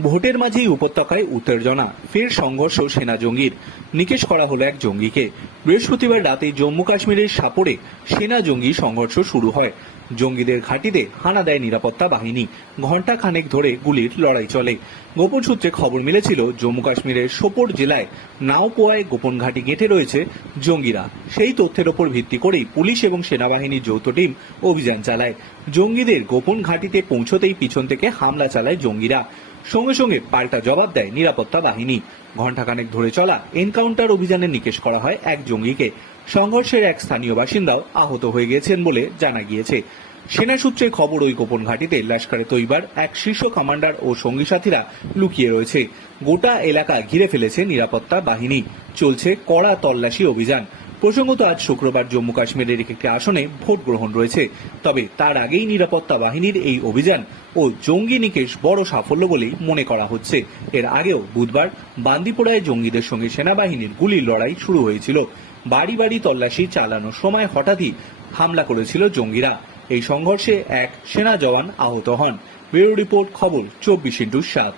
ভোটের মাঝেই উপত্যকায় উত্তেজনা, ফের সংঘর্ষ সেনা জঙ্গির। নিকেশ করা হলো এক জঙ্গিকে। বৃহস্পতিবার রাতে জম্মু কাশ্মীরের সাপরে সেনা জঙ্গি সংঘর্ষ শুরু হয়। জঙ্গিদের ঘাঁটিতে হানা দেয় নিরাপত্তা বাহিনী। ঘণ্টা খানেক ধরে গুলির লড়াই চলে। গোপন সূত্রে খবর মিলেছিল, জম্মু কাশ্মীরের সোপোর জেলায় নাওপোয়ায় গোপন ঘাঁটি গেঁথে রয়েছে জঙ্গিরা। সেই তথ্যের ওপর ভিত্তি করেই পুলিশ এবং সেনাবাহিনীর যৌথ টিম অভিযান চালায়। জঙ্গিদের গোপন ঘাঁটিতে পৌঁছতেই পিছন থেকে হামলা চালায় জঙ্গিরা। সঙ্গে সঙ্গে পাল্টা জবাব দেয় নিরাপত্তা বাহিনী। ঘণ্টাখানেক ধরে চলা এনকাউন্টার অভিযানে নিকেশ করা হয় এক জঙ্গিকে। সংঘর্ষের এক স্থানীয় বাসিন্দাও আহত হয়ে গেছেন বলে জানা গিয়েছে। সেনা সূত্রের খবর, ওই গোপন ঘাঁটিতে লস্করে তৈবার, এক শীর্ষ কমান্ডার ও সঙ্গী সাথীরা লুকিয়ে রয়েছে। গোটা এলাকা ঘিরে ফেলেছে নিরাপত্তা বাহিনী। চলছে কড়া তল্লাশি অভিযান। প্রসঙ্গত, আজ শুক্রবার জম্মু কাশ্মীরের একটি আসনে ভোট গ্রহণ রয়েছে। তবে তার আগেই নিরাপত্তা বাহিনীর এই অভিযান ও জঙ্গি নিকেশ বড় সাফল্য বলেই মনে করা হচ্ছে। এর আগেও বুধবার বান্দিপোড়ায় জঙ্গিদের সঙ্গে সেনাবাহিনীর গুলির লড়াই শুরু হয়েছিল। বাড়ি বাড়ি তল্লাশি চালানোর সময় হঠাৎই হামলা করেছিল জঙ্গিরা। এই সংঘর্ষে এক সেনা জওয়ান আহত হন। ব্যুরো রিপোর্ট, খবর, চব্বিশ ইন্টু সাত।